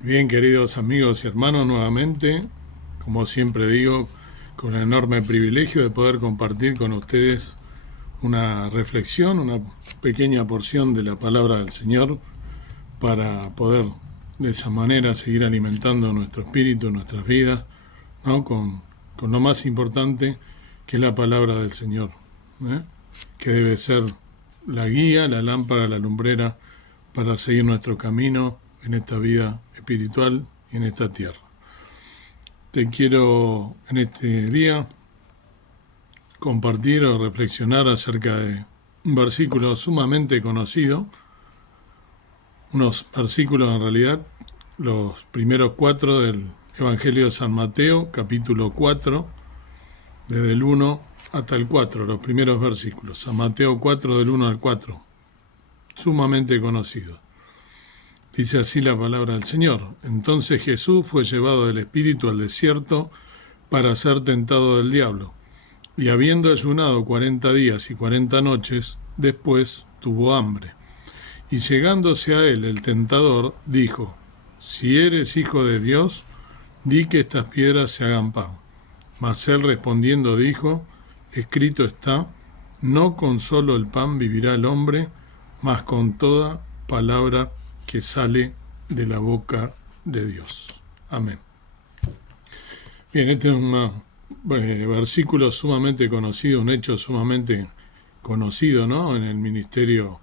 Bien, queridos amigos y hermanos, nuevamente, como siempre digo, con el enorme privilegio de poder compartir con ustedes una reflexión, una pequeña porción de la palabra del Señor para poder de esa manera seguir alimentando nuestro espíritu, nuestras vidas, ¿no? con lo más importante que es la palabra del Señor, ¿eh? Que debe ser la guía, la lámpara, la lumbrera para seguir nuestro camino en esta vida espiritual y en esta tierra. Te quiero en este día compartir o reflexionar acerca de un versículo sumamente conocido, unos versículos en realidad, los primeros 4 del Evangelio de San Mateo, capítulo 4, desde el 1 hasta el 4, los primeros versículos. San Mateo 4, del 1 al 4, sumamente conocido. Dice así la palabra del Señor. Entonces Jesús fue llevado del Espíritu al desierto para ser tentado del diablo. Y habiendo ayunado 40 días y 40 noches, después tuvo hambre. Y llegándose a él el tentador, dijo: Si eres hijo de Dios, di que estas piedras se hagan pan. Mas él respondiendo dijo: Escrito está, no con solo el pan vivirá el hombre, mas con toda palabra que sale de la boca de Dios. Amén. Bien, este es un versículo sumamente conocido, un hecho sumamente conocido, ¿no?, en el ministerio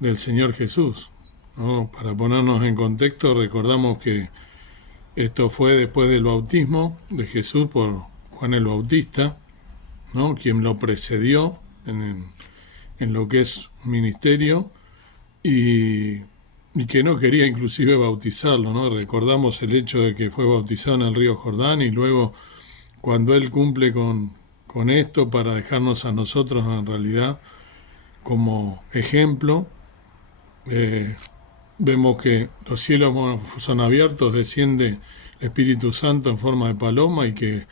del Señor Jesús, ¿no? Para ponernos en contexto, recordamos que esto fue después del bautismo de Jesús por Juan el Bautista, ¿no?, quien lo precedió en lo que es ministerio y que no quería inclusive bautizarlo, ¿no? Recordamos el hecho de que fue bautizado en el río Jordán y luego cuando él cumple con esto para dejarnos a nosotros en realidad como ejemplo, vemos que los cielos son abiertos, desciende el Espíritu Santo en forma de paloma y que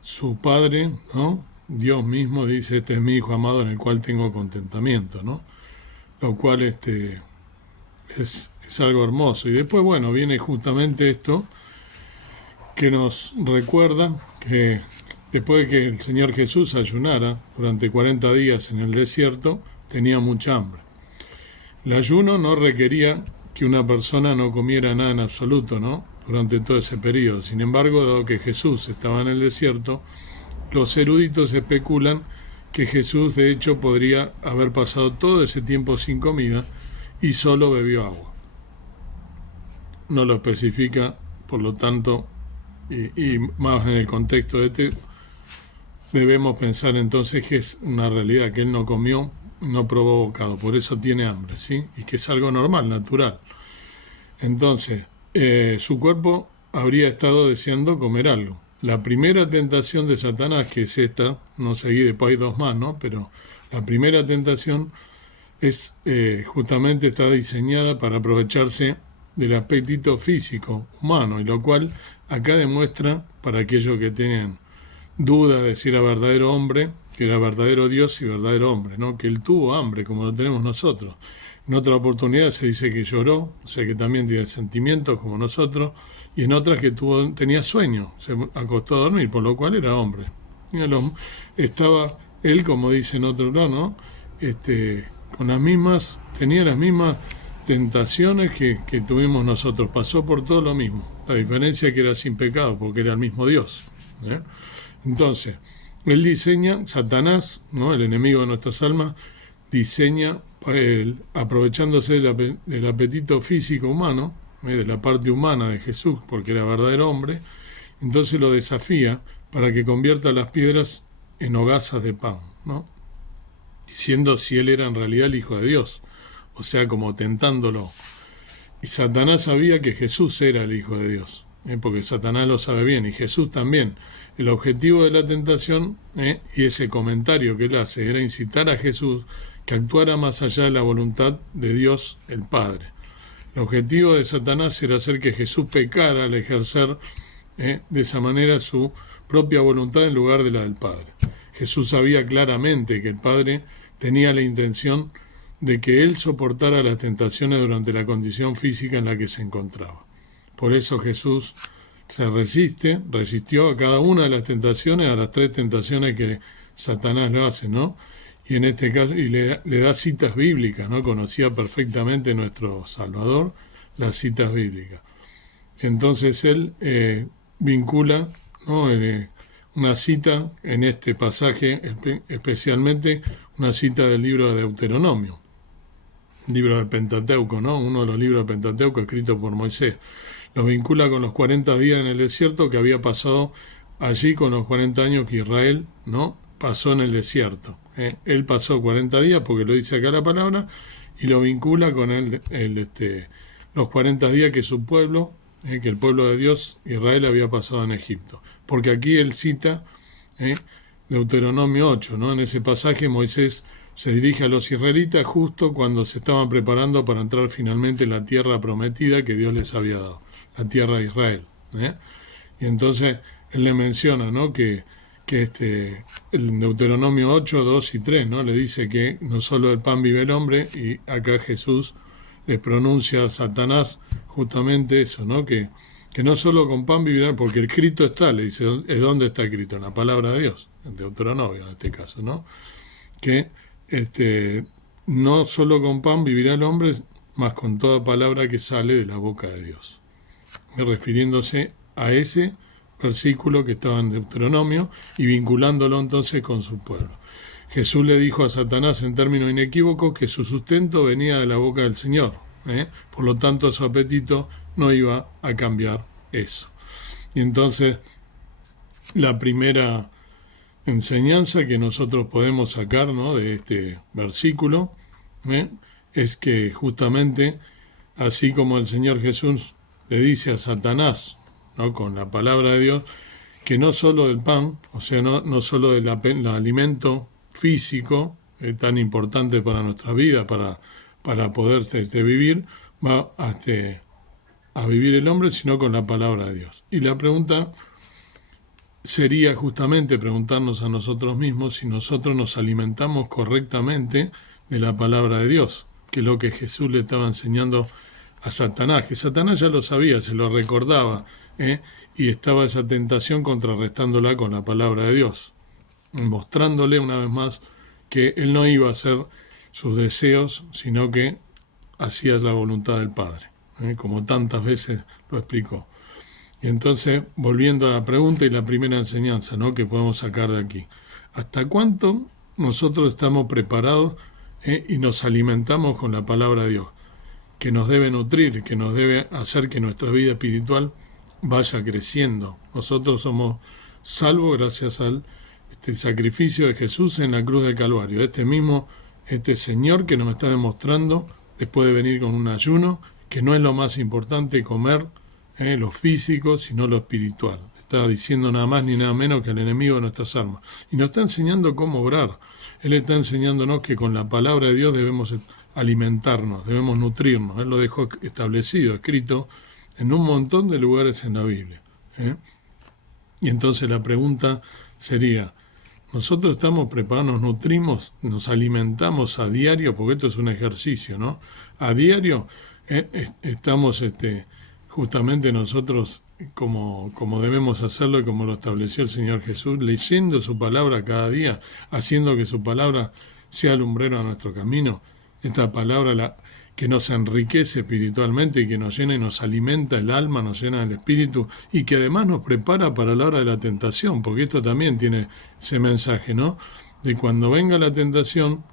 su Padre, ¿no?, Dios mismo dice: este es mi Hijo amado en el cual tengo contentamiento, ¿no? Lo cual es algo hermoso. Y después, bueno, viene justamente esto que nos recuerda que después de que el Señor Jesús ayunara durante 40 días en el desierto, tenía mucha hambre. El ayuno no requería que una persona no comiera nada en absoluto, ¿no?, durante todo ese periodo. Sin embargo, dado que Jesús estaba en el desierto, los eruditos especulan que Jesús de hecho podría haber pasado todo ese tiempo sin comida y solo bebió agua. No lo especifica, por lo tanto, y más en el contexto de este, debemos pensar entonces que es una realidad que él no comió, no probó bocado, por eso tiene hambre, ¿sí? Y que es algo normal, natural. Entonces, su cuerpo habría estado deseando comer algo. La primera tentación de Satanás, que es esta, no seguí, después hay dos más, ¿no?, pero la primera tentación es justamente está diseñada para aprovecharse del apetito físico humano, y lo cual acá demuestra, para aquellos que tienen duda de si era verdadero hombre, que era verdadero Dios y verdadero hombre, ¿no?, que él tuvo hambre como lo tenemos nosotros. En otra oportunidad se dice que lloró, o sea que también tiene sentimientos como nosotros, y en otras que tenía sueño, se acostó a dormir, por lo cual era hombre. Estaba él, como dice en otro lado, ¿no?, tenía las mismas tentaciones que tuvimos nosotros, pasó por todo lo mismo. La diferencia es que era sin pecado, porque era el mismo Dios, ¿eh? Entonces, él diseña, Satanás, ¿no?, el enemigo de nuestras almas, diseña, aprovechándose del apetito físico humano, de la parte humana de Jesús, porque era verdadero hombre, entonces lo desafía para que convierta las piedras en hogazas de pan, ¿no?, diciendo si él era en realidad el Hijo de Dios, o sea, como tentándolo. Y Satanás sabía que Jesús era el Hijo de Dios, porque Satanás lo sabe bien, y Jesús también. El objetivo de la tentación, y ese comentario que él hace, era incitar a Jesús que actuara más allá de la voluntad de Dios el Padre. El objetivo de Satanás era hacer que Jesús pecara al ejercer de esa manera su propia voluntad en lugar de la del Padre. Jesús sabía claramente que el Padre tenía la intención de que él soportara las tentaciones durante la condición física en la que se encontraba. Por eso Jesús resistió a cada una de las tentaciones, a las 3 tentaciones que Satanás lo hace, ¿no? Y en este caso, y le da citas bíblicas, ¿no? Conocía perfectamente nuestro Salvador las citas bíblicas. Entonces él vincula, ¿no? Una cita en este pasaje, especialmente una cita del libro de Deuteronomio, libro del Pentateuco, ¿no? Uno de los libros del Pentateuco escrito por Moisés. Lo vincula con los 40 días en el desierto que había pasado allí, con los 40 años que Israel, ¿no?, pasó en el desierto. Él pasó 40 días, porque lo dice acá la palabra, y lo vincula con los 40 días que su pueblo, que el pueblo de Dios, Israel, había pasado en Egipto. Porque aquí él cita Deuteronomio 8, ¿no? En ese pasaje Moisés se dirige a los israelitas justo cuando se estaban preparando para entrar finalmente en la tierra prometida que Dios les había dado, la tierra de Israel. Y entonces él le menciona, ¿no?, que el Deuteronomio 8, 2 y 3, ¿no?, le dice que no solo del pan vive el hombre, y acá Jesús le pronuncia a Satanás justamente eso, ¿no?, que no solo con pan vivirán, porque escrito está, le dice, ¿es dónde está escrito? En la palabra de Dios, en Deuteronomio en este caso, ¿no?, que no solo con pan vivirá el hombre, mas con toda palabra que sale de la boca de Dios. Refiriéndose a ese versículo que estaba en Deuteronomio y vinculándolo entonces con su pueblo. Jesús le dijo a Satanás en términos inequívocos que su sustento venía de la boca del Señor. Por lo tanto, su apetito no iba a cambiar eso. Y entonces, la primera enseñanza que nosotros podemos sacar, ¿no?, de este versículo es que justamente, así como el Señor Jesús le dice a Satanás, ¿no?, con la palabra de Dios, que no solo del pan, o sea, no solo del alimento físico tan importante para nuestra vida, para poder vivir, va a vivir el hombre, sino con la palabra de Dios. Y la pregunta sería justamente preguntarnos a nosotros mismos si nosotros nos alimentamos correctamente de la palabra de Dios, que es lo que Jesús le estaba enseñando a Satanás, que Satanás ya lo sabía, se lo recordaba, y estaba esa tentación contrarrestándola con la palabra de Dios, mostrándole una vez más que él no iba a hacer sus deseos, sino que hacía la voluntad del Padre, como tantas veces lo explicó. Y entonces, volviendo a la pregunta y la primera enseñanza, ¿no?, que podemos sacar de aquí, ¿hasta cuánto nosotros estamos preparados y nos alimentamos con la palabra de Dios, que nos debe nutrir, que nos debe hacer que nuestra vida espiritual vaya creciendo? Nosotros somos salvos gracias al sacrificio de Jesús en la cruz del Calvario. Este Señor que nos está demostrando, después de venir con un ayuno, que no es lo más importante comer lo físico, sino lo espiritual. Está diciendo nada más ni nada menos que al enemigo de nuestras almas. Y nos está enseñando cómo obrar. Él está enseñándonos que con la palabra de Dios debemos alimentarnos, debemos nutrirnos. Él lo dejó establecido, escrito en un montón de lugares en la Biblia. Y entonces la pregunta sería, ¿nosotros estamos preparados, nos nutrimos, nos alimentamos a diario? Porque esto es un ejercicio, ¿no? A diario estamos justamente nosotros, como debemos hacerlo y como lo estableció el Señor Jesús, leyendo su palabra cada día, haciendo que su palabra sea lumbrero a nuestro camino. Esta palabra que nos enriquece espiritualmente y que nos llena y nos alimenta el alma, nos llena el espíritu y que además nos prepara para la hora de la tentación, porque esto también tiene ese mensaje, ¿no?, de cuando venga la tentación,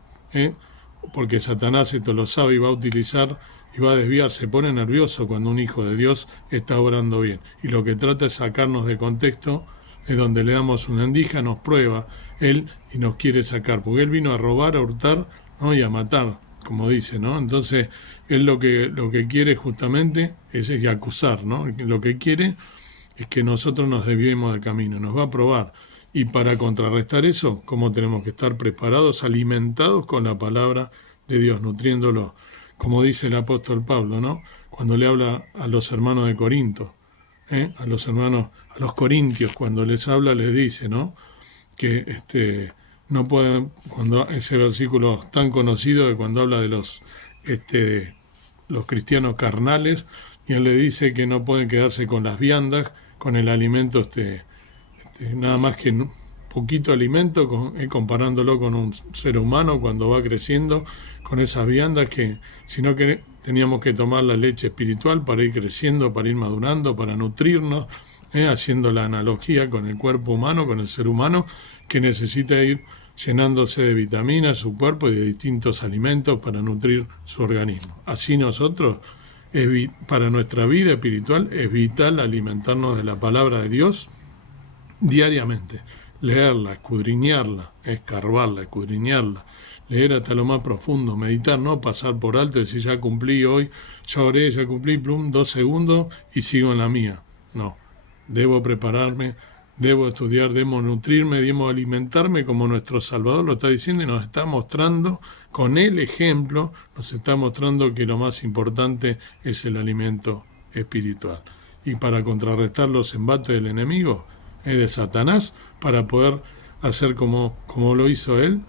porque Satanás esto lo sabe y va a utilizar y va a desviar, se pone nervioso cuando un hijo de Dios está obrando bien. Y lo que trata es sacarnos de contexto, es donde le damos una endija, nos prueba él y nos quiere sacar, porque él vino a robar, a hurtar, ¿no?, y a matar, como dice, ¿no? Entonces, él lo que quiere justamente es acusar, ¿no? Lo que quiere es que nosotros nos desviemos del camino, nos va a probar. Y para contrarrestar eso, ¿cómo tenemos que estar preparados, alimentados con la palabra de Dios, nutriéndolo? Como dice el apóstol Pablo, ¿no?, cuando le habla a los hermanos de Corinto, a los corintios, cuando les habla, les dice, ¿no?, que no pueden, cuando ese versículo tan conocido, que cuando habla de los cristianos carnales, y él le dice que no pueden quedarse con las viandas, con el alimento, nada más que poquito alimento, comparándolo con un ser humano cuando va creciendo, con esas viandas, sino que teníamos que tomar la leche espiritual para ir creciendo, para ir madurando, para nutrirnos, haciendo la analogía con el cuerpo humano, con el ser humano, que necesita ir llenándose de vitaminas su cuerpo y de distintos alimentos para nutrir su organismo. Así nosotros, para nuestra vida espiritual, es vital alimentarnos de la palabra de Dios diariamente, leerla, escudriñarla, escarbarla, escudriñarla, leer hasta lo más profundo, meditar, no pasar por alto, decir ya cumplí hoy, ya oré, ya cumplí, plum, 2 segundos y sigo en la mía. No, debo prepararme, debo estudiar, debo nutrirme, debo alimentarme como nuestro Salvador lo está diciendo y nos está mostrando con el ejemplo, nos está mostrando que lo más importante es el alimento espiritual. Y para contrarrestar los embates del enemigo, de Satanás, para poder hacer como lo hizo él,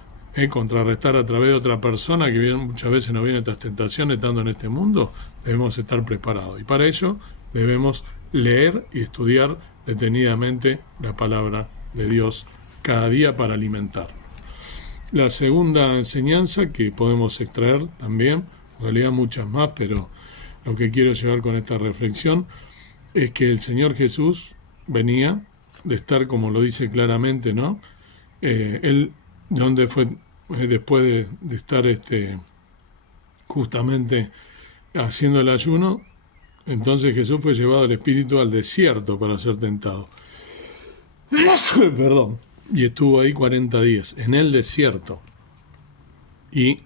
contrarrestar a través de otra persona que muchas veces nos viene estas tentaciones estando en este mundo, debemos estar preparados. Y para ello debemos leer y estudiar detenidamente la palabra de Dios cada día para alimentarnos. La segunda enseñanza que podemos extraer también, en realidad muchas más, pero lo que quiero llevar con esta reflexión es que el Señor Jesús venía de estar, como lo dice claramente, ¿no? Él, donde fue después de estar justamente haciendo el ayuno, entonces Jesús fue llevado al Espíritu al desierto para ser tentado. Perdón. Y estuvo ahí 40 días, en el desierto. Y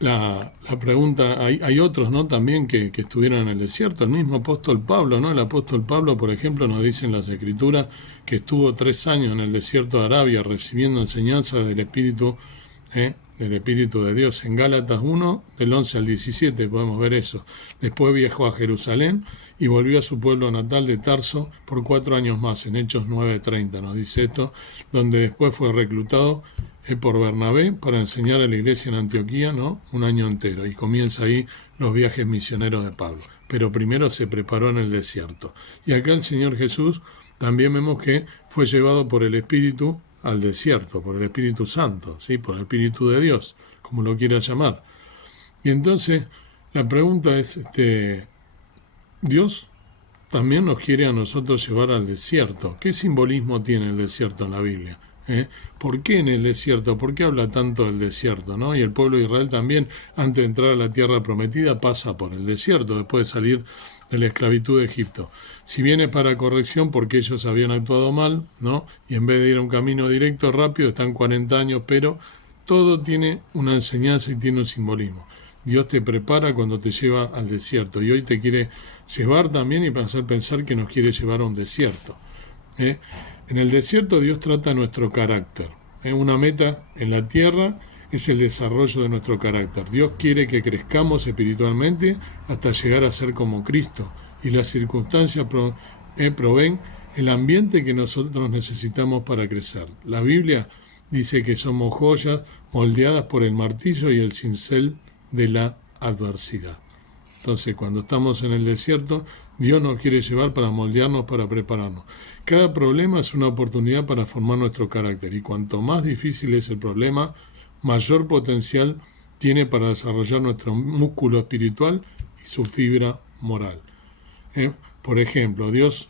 la pregunta, hay otros, ¿no?, también que estuvieron en el desierto. El mismo apóstol Pablo, ¿no? El apóstol Pablo, por ejemplo, nos dice en las Escrituras que estuvo 3 años en el desierto de Arabia recibiendo enseñanza del Espíritu de Dios. En Gálatas 1, del 11 al 17, podemos ver eso. Después viajó a Jerusalén y volvió a su pueblo natal de Tarso por 4 años más, en Hechos 9:30, nos dice esto, donde después fue reclutado por Bernabé para enseñar a la iglesia en Antioquía, ¿no?, 1 año entero, y comienza ahí los viajes misioneros de Pablo. Pero primero se preparó en el desierto. Y acá el Señor Jesús también vemos que fue llevado por el Espíritu al desierto, por el Espíritu Santo, ¿sí?, por el Espíritu de Dios, como lo quiera llamar. Y entonces la pregunta es, Dios también nos quiere a nosotros llevar al desierto. ¿Qué simbolismo tiene el desierto en la Biblia? ¿Por qué en el desierto? ¿Por qué habla tanto del desierto, ¿no? Y el pueblo de Israel también, antes de entrar a la tierra prometida, pasa por el desierto, después de salir de la esclavitud de Egipto. Si bien es para corrección, porque ellos habían actuado mal, ¿no?, y en vez de ir a un camino directo, rápido, están 40 años, pero todo tiene una enseñanza y tiene un simbolismo. Dios te prepara cuando te lleva al desierto, y hoy te quiere llevar también y hacer pensar que nos quiere llevar a un desierto. En el desierto Dios trata nuestro carácter. Una meta en la tierra es el desarrollo de nuestro carácter. Dios quiere que crezcamos espiritualmente hasta llegar a ser como Cristo. Y las circunstancias proveen el ambiente que nosotros necesitamos para crecer. La Biblia dice que somos joyas moldeadas por el martillo y el cincel de la adversidad. Entonces, cuando estamos en el desierto, Dios nos quiere llevar para moldearnos, para prepararnos. Cada problema es una oportunidad para formar nuestro carácter, y cuanto más difícil es el problema, mayor potencial tiene para desarrollar nuestro músculo espiritual y su fibra moral. Por ejemplo, Dios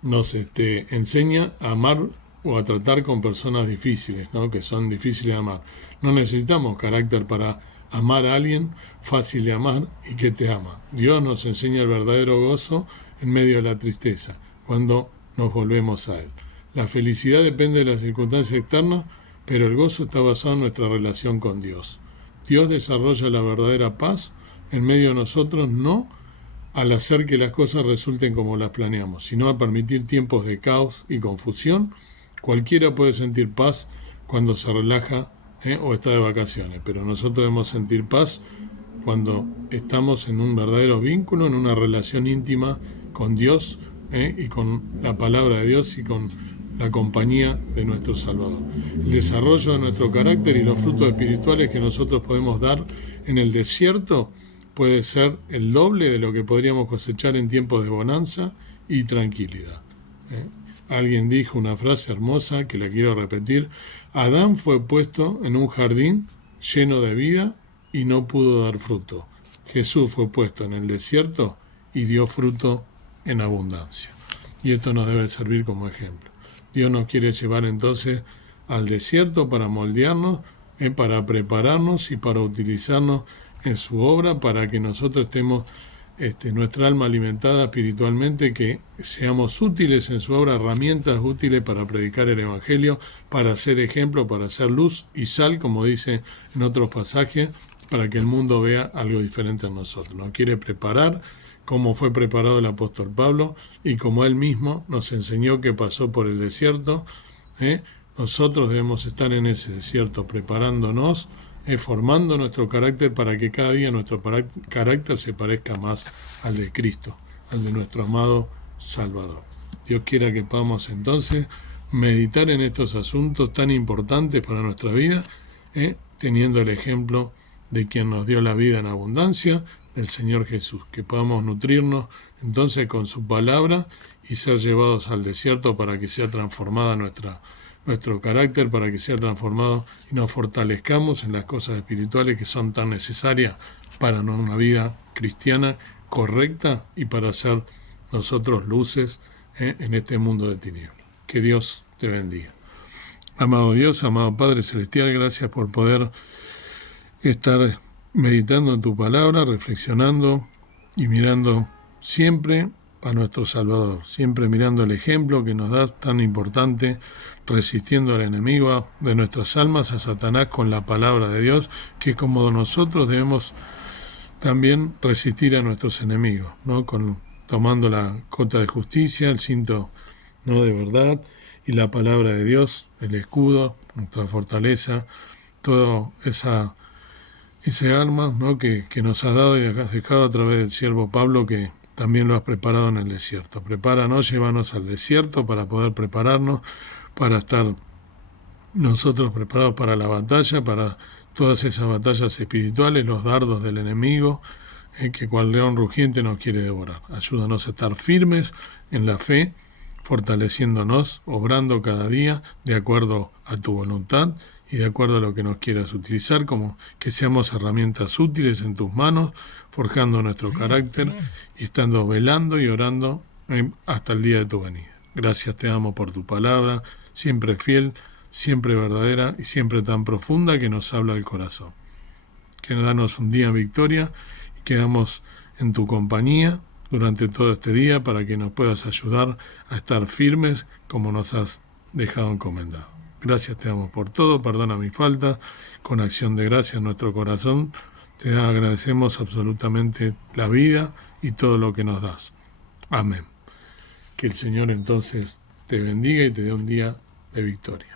nos enseña a amar o a tratar con personas difíciles, ¿no?, que son difíciles de amar. No necesitamos carácter para amar a alguien fácil de amar y que te ama. Dios nos enseña el verdadero gozo en medio de la tristeza, cuando nos volvemos a Él. La felicidad depende de las circunstancias externas, pero el gozo está basado en nuestra relación con Dios. Dios desarrolla la verdadera paz en medio de nosotros, no al hacer que las cosas resulten como las planeamos, sino a permitir tiempos de caos y confusión. Cualquiera puede sentir paz cuando se relaja o está de vacaciones, pero nosotros debemos sentir paz cuando estamos en un verdadero vínculo, en una relación íntima con Dios y con la palabra de Dios y con la compañía de nuestro Salvador. El desarrollo de nuestro carácter y los frutos espirituales que nosotros podemos dar en el desierto puede ser el doble de lo que podríamos cosechar en tiempos de bonanza y tranquilidad. Alguien dijo una frase hermosa que la quiero repetir: Adán fue puesto en un jardín lleno de vida y no pudo dar fruto. Jesús fue puesto en el desierto y dio fruto en abundancia. Y esto nos debe servir como ejemplo. Dios nos quiere llevar entonces al desierto para moldearnos, para prepararnos y para utilizarnos en su obra, para que nosotros estemos nuestra alma alimentada espiritualmente, que seamos útiles en su obra, herramientas útiles para predicar el Evangelio, para ser ejemplo, para ser luz y sal, como dice en otros pasajes, para que el mundo vea algo diferente en nosotros. Nos quiere preparar, como fue preparado el apóstol Pablo, y como él mismo nos enseñó que pasó por el desierto. Nosotros debemos estar en ese desierto preparándonos, formando nuestro carácter para que cada día nuestro carácter se parezca más al de Cristo, al de nuestro amado Salvador. Dios quiera que podamos entonces meditar en estos asuntos tan importantes para nuestra vida, teniendo el ejemplo de quien nos dio la vida en abundancia, del Señor Jesús, que podamos nutrirnos entonces con su palabra y ser llevados al desierto para que sea transformada nuestro carácter, para que sea transformado y nos fortalezcamos en las cosas espirituales que son tan necesarias para una vida cristiana correcta y para ser nosotros luces en este mundo de tinieblas. Que Dios te bendiga. Amado Dios, amado Padre Celestial, gracias por poder estar meditando en tu palabra, reflexionando y mirando siempre a nuestro Salvador, siempre mirando el ejemplo que nos da tan importante, resistiendo al enemigo de nuestras almas, a Satanás, con la palabra de Dios, que como nosotros debemos también resistir a nuestros enemigos, ¿no? Tomando la cota de justicia, el cinto, ¿no?, de verdad, y la palabra de Dios, el escudo, nuestra fortaleza, todo ese arma, ¿no?, que nos has dado y has dejado a través del siervo Pablo, que también lo has preparado en el desierto. Prepáranos, llévanos al desierto para poder prepararnos, para estar nosotros preparados para la batalla, para todas esas batallas espirituales, los dardos del enemigo, que cual león rugiente nos quiere devorar. Ayúdanos a estar firmes en la fe, fortaleciéndonos, obrando cada día de acuerdo a tu voluntad y de acuerdo a lo que nos quieras utilizar, como que seamos herramientas útiles en tus manos, forjando nuestro carácter y estando velando y orando hasta el día de tu venida. Gracias te damos por tu palabra, siempre fiel, siempre verdadera y siempre tan profunda que nos habla el corazón. Que nos danos un día en victoria y quedamos en tu compañía durante todo este día para que nos puedas ayudar a estar firmes como nos has dejado encomendado. Gracias te damos por todo, perdona mi falta, con acción de gracia en nuestro corazón te agradecemos absolutamente la vida y todo lo que nos das. Amén. Que el Señor entonces te bendiga y te dé un día de victoria.